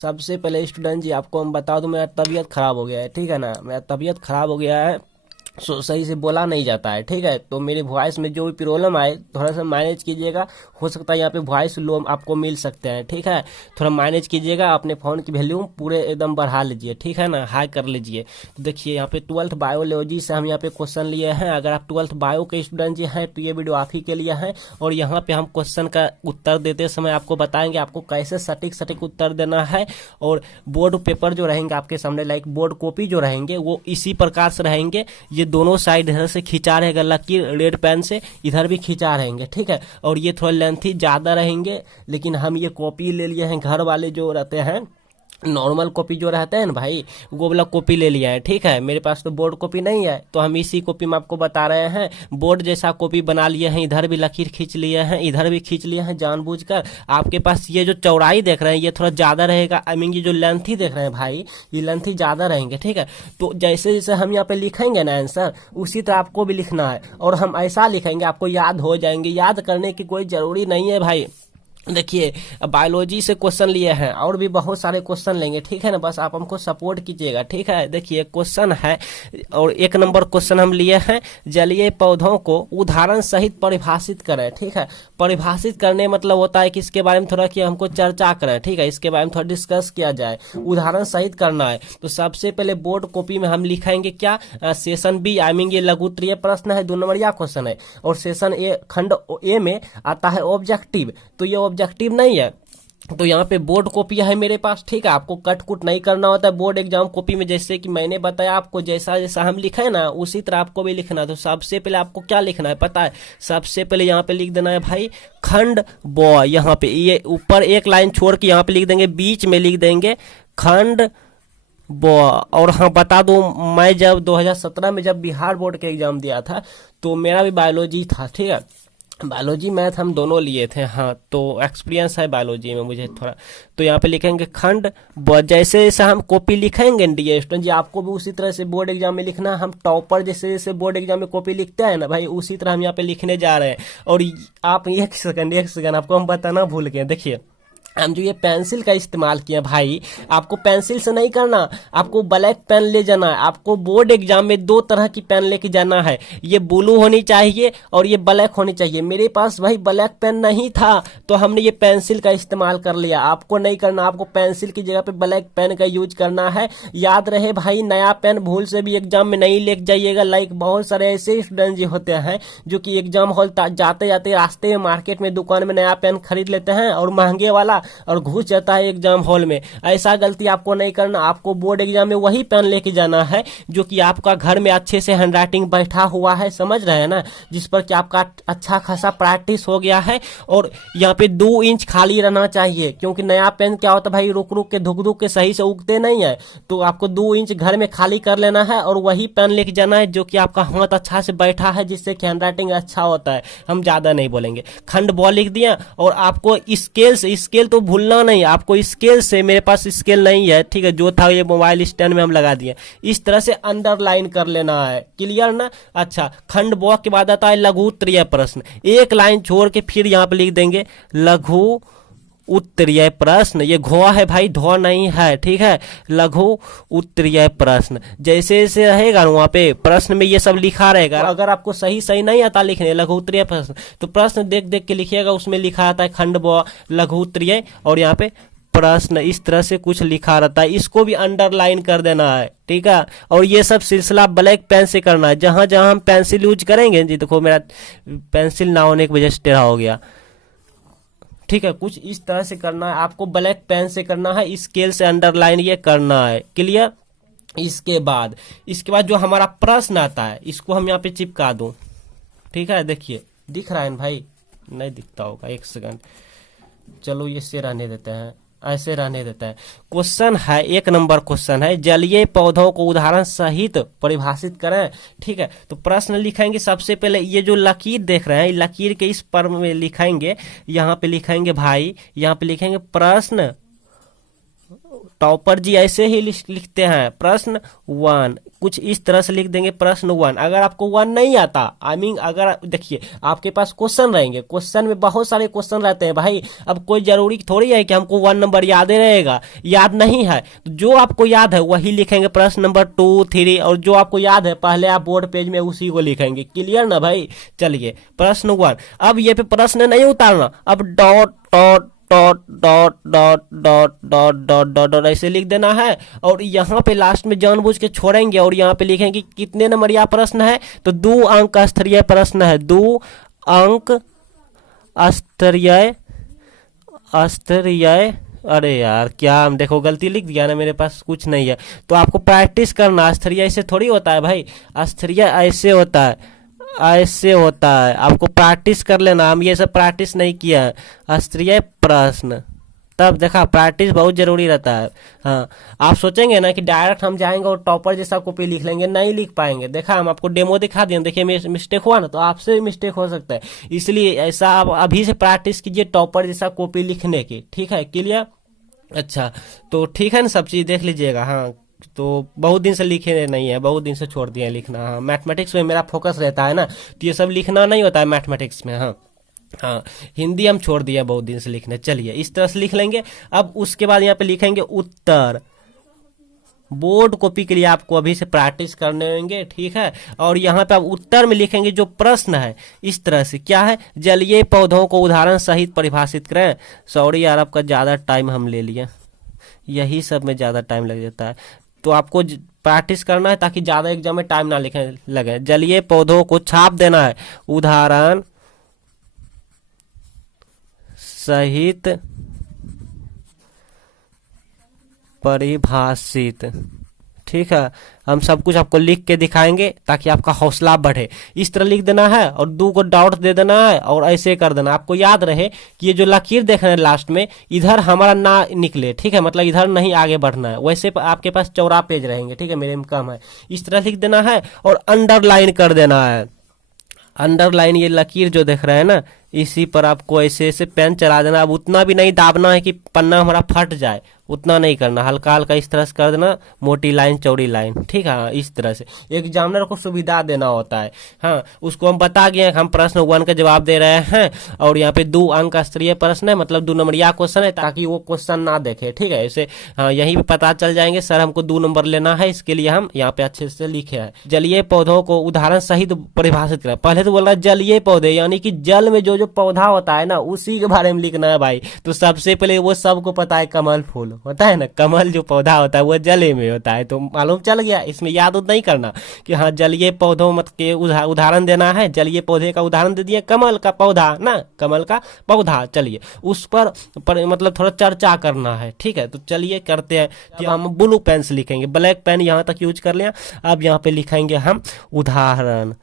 सबसे पहले स्टूडेंट जी आपको हम बता दूं, मेरा तबीयत खराब हो गया है, ठीक है ना। मेरा तबीयत खराब हो गया है, सही से बोला नहीं जाता है, ठीक है। तो मेरी वॉइस में जो भी प्रॉब्लम आए थोड़ा सा मैनेज कीजिएगा। हो सकता है यहाँ पे वॉइस लो आपको मिल सकते हैं, ठीक है। थोड़ा मैनेज कीजिएगा, अपने फ़ोन की वैल्यूम पूरे एकदम बढ़ा लीजिए, ठीक है ना, हाई कर लीजिए। तो देखिए यहाँ पे 12th बायोलॉजी से हम यहाँ पे क्वेश्चन लिए हैं। अगर आप 12th बायो के स्टूडेंट जी हैं तो ये वीडियो आप ही के लिए है। और यहाँ पे हम क्वेश्चन का उत्तर देते समय आपको बताएंगे आपको कैसे सटीक सटीक उत्तर देना है। और बोर्ड पेपर जो रहेंगे आपके सामने, लाइक बोर्ड कॉपी जो रहेंगे वो इसी प्रकार से रहेंगे। ये दोनों साइड इधर से खिंचा रहेगा लकीर रेड पेन से, इधर भी खिंचा रहेंगे, ठीक है। और ये थोड़ा लेंथी ज़्यादा रहेंगे, लेकिन हम ये कॉपी ले लिए हैं घर वाले जो रहते हैं, नॉर्मल कॉपी जो रहते हैं ना भाई, वो वाला कॉपी ले लिया है, ठीक है। मेरे पास तो बोर्ड कॉपी नहीं है, तो हम इसी कॉपी में आपको बता रहे हैं। बोर्ड जैसा कॉपी बना लिए हैं, इधर भी लकीर खींच लिए हैं, इधर भी खींच लिए हैं जानबूझकर। आपके पास ये जो चौड़ाई देख रहे हैं ये थोड़ा ज़्यादा रहेगा, आई मीन ये जो लेंथी देख रहे हैं भाई, ये लेंथी ज़्यादा रहेंगे, ठीक है। तो जैसे जैसे हम यहाँ पे लिखेंगे ना आंसर, उसी तरह आपको भी लिखना है। और हम ऐसा लिखेंगे आपको याद हो जाएंगे, याद करने की कोई ज़रूरी नहीं है भाई। देखिए बायोलॉजी से क्वेश्चन लिए हैं और भी बहुत सारे क्वेश्चन लेंगे, ठीक है ना। बस आप हमको सपोर्ट कीजिएगा, ठीक है। देखिए क्वेश्चन है और 1 नंबर क्वेश्चन हम लिए हैं, जलीय पौधों को उदाहरण सहित परिभाषित करें, ठीक है। परिभाषित करने मतलब होता है कि इसके बारे में थोड़ा कि हमको चर्चा करें, ठीक है, इसके बारे में थोड़ा डिस्कस किया जाए, उदाहरण सहित करना है। तो सबसे पहले बोर्ड कॉपी में हम लिखेंगे क्या, सेशन बी, आई मीन ये लघुत्तरीय प्रश्न है, 2 नंबरिया क्वेश्चन है। और सेशन ए खंड ए में आता है ऑब्जेक्टिव, तो ये ऑब्जेक्टिव नहीं है। तो यहाँ पे बोर्ड कॉपी है मेरे पास, ठीक है। आपको कट कुट नहीं करना होता है बोर्ड एग्जाम कॉपी में, जैसे कि मैंने बताया आपको, जैसा जैसा हम लिखे हैं ना उसी तरह आपको भी लिखना है। तो सबसे पहले आपको क्या लिखना है पता है, सबसे पहले यहाँ पे लिख देना है भाई खंड ब। यहाँ पे ये ऊपर एक लाइन छोड़ के यहाँ पे लिख देंगे, बीच में लिख देंगे खंड ब। और हाँ बता दूं, मैं जब 2017 में जब बिहार बोर्ड के एग्जाम दिया था तो मेरा भी बायोलॉजी था, ठीक है। बायोलॉजी मैथ हम दोनों लिए थे, हाँ, तो एक्सपीरियंस है बायोलॉजी में मुझे थोड़ा। तो यहाँ पे लिखेंगे खंड ब। जैसे जैसे हम कॉपी लिखेंगे डी स्टूडेंट जी, आपको भी उसी तरह से बोर्ड एग्जाम में लिखना है। हम टॉपर जैसे जैसे बोर्ड एग्जाम में कॉपी लिखते हैं ना भाई, उसी तरह हम यहाँ पे लिखने जा रहे हैं। और आप एक सेकंड आपको हम बताना भूल गए। देखिए हम जो ये पेंसिल का इस्तेमाल किया भाई, आपको पेंसिल से नहीं करना, आपको ब्लैक पेन ले जाना है। आपको बोर्ड एग्जाम में 2 तरह की पेन लेके जाना है, ये ब्लू होनी चाहिए और ये ब्लैक होनी चाहिए। मेरे पास भाई ब्लैक पेन नहीं था तो हमने ये पेंसिल का इस्तेमाल कर लिया। आपको नहीं करना, आपको पेंसिल की जगह पे ब्लैक पेन का यूज करना है। याद रहे भाई, नया पेन भूल से भी एग्जाम में नहीं लेके जाइएगा। लाइक बहुत सारे ऐसे स्टूडेंट जो होते हैं जो कि एग्जाम हॉल जाते जाते रास्ते में मार्केट में दुकान में नया पेन खरीद लेते हैं और महंगे वाला, और घुस जाता है एग्जाम हॉल में। ऐसा गलती आपको नहीं करना। आपको बोर्ड एग्जाम में वही पेन लेके जाना है जो कि आपका घर में अच्छे से हैंडराइटिंग बैठा हुआ है, समझ रहे हैं ना, जिस पर कि आपका अच्छा खासा प्रैक्टिस हो गया है। और यहाँ पे 2 इंच खाली रहना चाहिए, क्योंकि नया पेन क्या होता है भाई, रुक रुक के धुक धुक के सही से उगते नहीं है। तो आपको 2 इंच घर में खाली कर लेना है और वही पेन लेके जाना है जो कि आपका हाथ अच्छा से बैठा है, जिससे कि हैंडराइटिंग अच्छा होता है। हम ज्यादा नहीं बोलेंगे, खंड बॉल लिख दिया। और आपको स्केल से, स्केल तो भूलना नहीं, आपको स्केल से, मेरे पास स्केल नहीं है, ठीक है, जो था ये मोबाइल स्टैंड में हम लगा दिए, इस तरह से अंडरलाइन कर लेना है, क्लियर ना। अच्छा, खंड ब के बाद आता है लघु उत्तरीय प्रश्न। एक लाइन छोड़ के फिर यहाँ पे लिख देंगे लघु उत्तरीय प्रश्न। ये घोआ है भाई, धो नहीं है, ठीक है। लघु उत्तरीय प्रश्न जैसे जैसे रहेगा ना वहाँ पे प्रश्न में ये सब लिखा रहेगा। अगर आपको सही सही नहीं आता लिखने लघु उत्तरीय प्रश्न, तो प्रश्न देख देख के लिखिएगा, उसमें लिखा आता है खंड ब लघु उत्तरीय, और यहाँ पे प्रश्न इस तरह से कुछ लिखा रहता है। इसको भी अंडरलाइन कर देना है, ठीक है। और ये सब सिलसिला ब्लैक पेन से करना है। जहां जहां हम पेंसिल यूज करेंगे जी, देखो मेरा पेंसिल ना होने की वजह से टेढ़ा हो गया, ठीक है, कुछ इस तरह से करना है। आपको ब्लैक पेन से करना है, स्केल से अंडरलाइन ये करना है, क्लियर। इसके बाद जो हमारा प्रश्न आता है इसको हम यहाँ पे चिपका दूं, ठीक है। देखिए दिख रहा है ना भाई, नहीं दिखता होगा, एक सेकंड, चलो ये से रहने देते हैं, ऐसे रहने देता है। क्वेश्चन है 1 नंबर क्वेश्चन है, जलीय पौधों को उदाहरण सहित परिभाषित करें, ठीक है। तो प्रश्न लिखेंगे सबसे पहले, ये जो लकीर देख रहे हैं लकीर के इस पर में लिखेंगे, यहाँ पे लिखेंगे भाई, यहाँ पे लिखेंगे प्रश्न टॉपर जी ऐसे ही लिखते हैं प्रश्न 1, कुछ इस तरह से लिख देंगे प्रश्न 1। अगर आपको 1 नहीं आता, आई मीन अगर देखिए आपके पास क्वेश्चन रहेंगे, क्वेश्चन में बहुत सारे क्वेश्चन रहते हैं भाई। अब कोई जरूरी थोड़ी है कि हमको 1 नंबर याद ही रहेगा, याद नहीं है तो जो आपको याद है वही लिखेंगे प्रश्न नंबर 2, 3, और जो आपको याद है पहले आप बोर्ड पेज में उसी को लिखेंगे। क्लियर ना भाई? चलिए प्रश्न 1। अब ये पे प्रश्न नहीं उतारना, अब dot dot dot dot dot dot dot dot dot dot ऐसे लिख देना है। और यहाँ पे लास्ट में जानबूझ के छोड़ेंगे और यहाँ पे लिखेंगे कितने नंबर यह प्रश्न है, तो 2 अंक का स्तरीय प्रश्न है, 2 अंक स्तरीय स्तरीय। अरे यार क्या हम देखो गलती लिख दिया ना, मेरे पास कुछ नहीं है। तो आपको प्रैक्टिस करना, स्तरीय ऐसे थोड़ी होता है भाई, स्तरीय ऐसे होता है, ऐसे होता है। आपको प्रैक्टिस कर लेना, हम ये सब प्रैक्टिस नहीं किया है। स्तरीय प्रश्न, तब देखा प्रैक्टिस बहुत जरूरी रहता है। हाँ, आप सोचेंगे ना कि डायरेक्ट हम जाएंगे और टॉपर जैसा कॉपी लिख लेंगे, नहीं लिख पाएंगे। देखा हम आपको डेमो दिखा दिए, देखिए मिस्टेक हुआ ना, तो आपसे भी मिस्टेक हो सकता है। इसलिए ऐसा आप अभी से प्रैक्टिस कीजिए टॉपर जैसा कॉपी लिखने की, ठीक है? क्लियर? अच्छा तो ठीक है ना, सब चीज देख लीजिएगा। हाँ तो बहुत दिन से लिखे नहीं है, बहुत दिन से छोड़ दिया लिखना। हाँ मैथमेटिक्स में मेरा फोकस रहता है ना, तो ये सब लिखना नहीं होता है मैथमेटिक्स में। हाँ हाँ, हिंदी हम छोड़ दिया बहुत दिन से लिखने। चलिए इस तरह से लिख लेंगे। अब उसके बाद यहाँ पे लिखेंगे उत्तर। बोर्ड कॉपी के लिए आपको अभी से प्रैक्टिस करने होंगे, ठीक है? और यहाँ पे आप उत्तर में लिखेंगे जो प्रश्न है इस तरह से, क्या है, जलीय पौधों को उदाहरण सहित परिभाषित करें। सॉरी यार आपका ज़्यादा टाइम हम ले लिए, यही सब में ज़्यादा टाइम लग जाता है। तो आपको प्रैक्टिस करना है ताकि ज़्यादा एग्जाम में टाइम ना लिखे लगे। जलीय पौधों को छाप देना है, उदाहरण सहित परिभाषित, ठीक है? हम सब कुछ आपको लिख के दिखाएंगे ताकि आपका हौसला बढ़े। इस तरह लिख देना है और 2 को डॉट दे देना है और ऐसे कर देना। आपको याद रहे कि ये जो लकीर देख रहे हैं लास्ट में, इधर हमारा ना निकले, ठीक है? मतलब इधर नहीं आगे बढ़ना है। वैसे आपके पास 14 पेज रहेंगे, ठीक है? मेरे में कम है। इस तरह लिख देना है और अंडरलाइन कर देना है। अंडरलाइन ये लकीर जो देख रहे हैं ना, इसी पर आपको ऐसे ऐसे पेन चला देना। अब उतना भी नहीं दाबना है कि पन्ना हमारा फट जाए, उतना नहीं करना, हल्का हल्का इस तरह से कर देना, मोटी लाइन चौड़ी लाइन, ठीक है? इस तरह से एग्जामिनर को सुविधा देना होता है। हाँ उसको हम बता गए हम प्रश्न 1 का जवाब दे रहे हैं और यहाँ पे 2 अंक का स्तरीय प्रश्न है, मतलब 2 नंबरिया क्वेश्चन है, ताकि वो क्वेश्चन ना देखे, ठीक है? ऐसे हाँ यहीं पे पता चल जाएंगे सर हमको 2 नंबर लेना है, इसके लिए हम यहाँ पे अच्छे से लिखे हैं। जलीय पौधों को उदाहरण सहित परिभाषित करें। पहले तो बोल रहा है जलीय पौधे, यानी कि जल में जो जो पौधा होता है ना उसी के बारे में लिखना है भाई। तो सबसे पहले वो सबको पता है कमल फूल होता है ना, कमल जो पौधा होता है वो जले में होता है, तो मालूम चल गया। इसमें याद नहीं करना कि हाँ जलीय पौधों मत के उदाहरण देना है। जलीय पौधे का उदाहरण दे दिए कमल का पौधा ना, कमल का पौधा। चलिए उस पर मतलब थोड़ा चर्चा करना है, ठीक है? तो चलिए करते हैं। तो हम ब्लू पेन से लिखेंगे, ब्लैक पेन यहाँ तक यूज कर लिया। अब यहाँ पे लिखेंगे हम उदाहरण,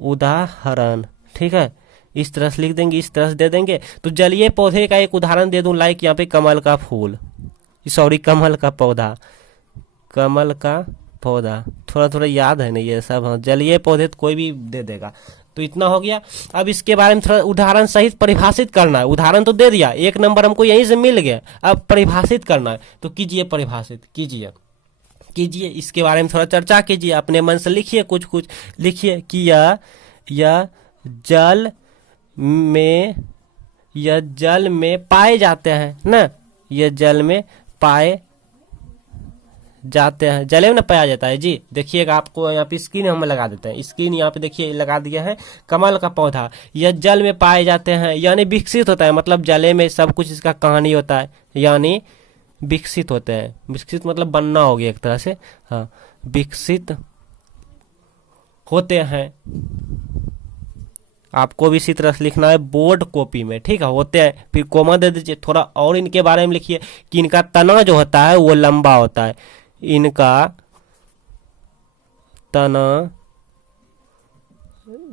उदाहरण, ठीक है? इस तरह से लिख देंगे, इस तरह से दे देंगे। तो जलीय पौधे का एक उदाहरण दे दूं, लाइक यहाँ पे कमल का फूल, सॉरी कमल का पौधा, कमल का पौधा। थोड़ा थोड़ा याद है ना ये सब। हाँ जलीय पौधे तो कोई भी दे देगा। तो इतना हो गया। अब इसके बारे में थोड़ा उदाहरण सहित परिभाषित करना है। उदाहरण तो दे दिया, 1 नंबर हमको यहीं से मिल गया, अब परिभाषित करना है। तो कीजिए, परिभाषित कीजिए, कीजिए, इसके बारे में थोड़ा चर्चा कीजिए, अपने मन से लिखिए, कुछ कुछ लिखिए कि यह जल में, यह जल में पाए जाते हैं ना, यह जल में पाए जाते हैं, जले में ना पाया जाता है जी। देखिएगा आपको यहाँ पे स्क्रीन हम लगा देते हैं, स्क्रीन यहाँ पे देखिए लगा दिया है। कमल का पौधा, यह जल में पाए जाते हैं, यानी विकसित होता है, मतलब जले में सब कुछ इसका कहानी होता है, यानी विकसित होते हैं। विकसित मतलब बनना हो गया एक तरह से। हाँ विकसित होते हैं, आपको भी इसी तरह से लिखना है बोर्ड कॉपी में, ठीक है? होते हैं, फिर कोमा दे दीजिए। थोड़ा और इनके बारे में लिखिए कि इनका तना जो होता है वो लंबा होता है, इनका तना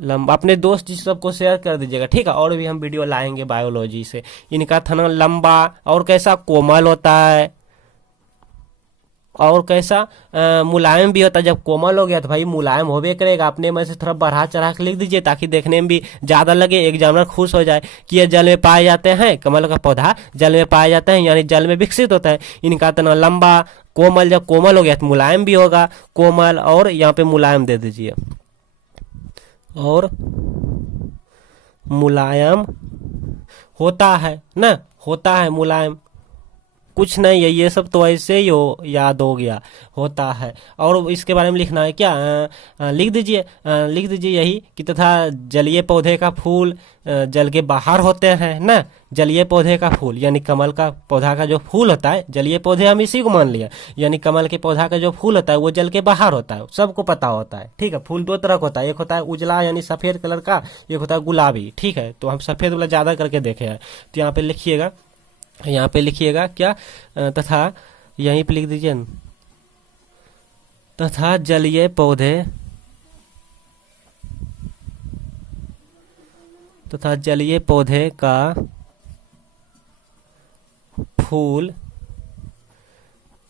लंबा। अपने दोस्त सबको शेयर कर दीजिएगा, ठीक है? और भी हम वीडियो लाएंगे बायोलॉजी से। इनका तना लंबा और कैसा, कोमल होता है, और कैसा मुलायम भी होता है। जब कोमल हो गया तो भाई मुलायम होबे करेगा। अपने में से थोड़ा बढ़ा चढ़ा के लिख दीजिए ताकि देखने में भी ज्यादा लगे, एग्जामिनर खुश हो जाए कि ये जल में पाए जाते हैं, कमल का पौधा जल में पाए जाते हैं यानी जल में विकसित होता है। इनका तना लंबा कोमल, जब कोमल हो गया तो मुलायम भी होगा, कोमल और यहाँ पे मुलायम दे दीजिए, और मुलायम होता है ना, होता है मुलायम, कुछ नहीं है, ये सब तो ऐसे ही हो, याद हो गया, होता है। और इसके बारे में लिखना है क्या, लिख दीजिए, लिख दीजिए यही कि तथा जलीय पौधे का फूल जल के बाहर होते हैं ना। जलीय पौधे का फूल यानी कमल का पौधा का जो फूल होता है, जलीय पौधे हम इसी को मान लिया, यानी कमल के पौधा का जो फूल होता है वो जल के बाहर होता है, सबको पता होता है। ठीक है, फूल दो तरह का होता है, एक होता है उजला यानी सफेद कलर का, एक होता है गुलाबी। ठीक है, तो हम सफेद वाला ज्यादा करके देखे हैं, तो यहाँ पे लिखिएगा, यहाँ पे लिखिएगा क्या, तथा यहीं पे लिख दीजिए तथा जलीय पौधे, तथा जलीय पौधे का फूल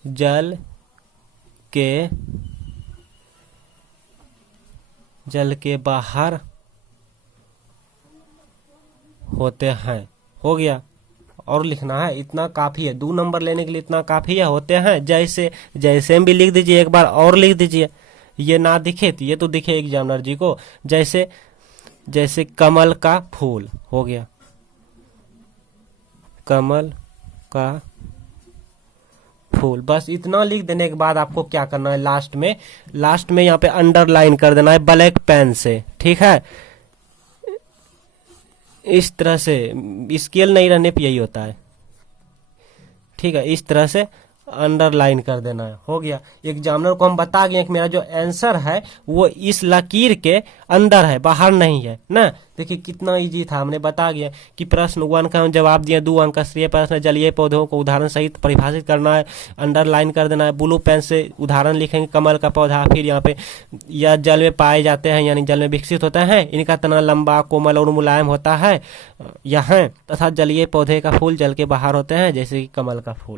जल के बाहर होते हैं। हो गया, और लिखना है, इतना काफी है, 2 नंबर लेने के लिए इतना काफी है। होते हैं जैसे, जैसे में भी लिख दीजिए, एक बार और लिख दीजिए, ये ना दिखे तो ये तो दिखे एग्जामिनर जी को। जैसे, जैसे कमल का फूल, हो गया कमल का फूल। बस इतना लिख देने के बाद आपको क्या करना है, लास्ट में, लास्ट में यहाँ पे अंडरलाइन कर देना है ब्लैक पेन से। ठीक है, इस तरह से, स्केल नहीं रहने पे यही होता है। ठीक है, इस तरह से अंडरलाइन कर देना है। हो गया, एग्जामिनर को हम बता गए कि मेरा जो आंसर है वो इस लकीर के अंदर है, बाहर नहीं है ना। देखिए कितना इजी था, हमने बता गया कि प्रश्न 1 का हम जवाब दिए, 2 अंक का श्रेय प्रश्न, जलीय पौधों को उदाहरण सहित परिभाषित करना है, अंडरलाइन कर देना है, ब्लू पेन से उदाहरण लिखेंगे कमल का पौधा, फिर यहाँ पे यह जल में पाए जाते हैं यानी जल में विकसित होता है, इनका तना लंबा कोमल और मुलायम होता है यहाँ, तथा जलीय पौधे का फूल जल के बाहर होते हैं जैसे कि कमल का फूल।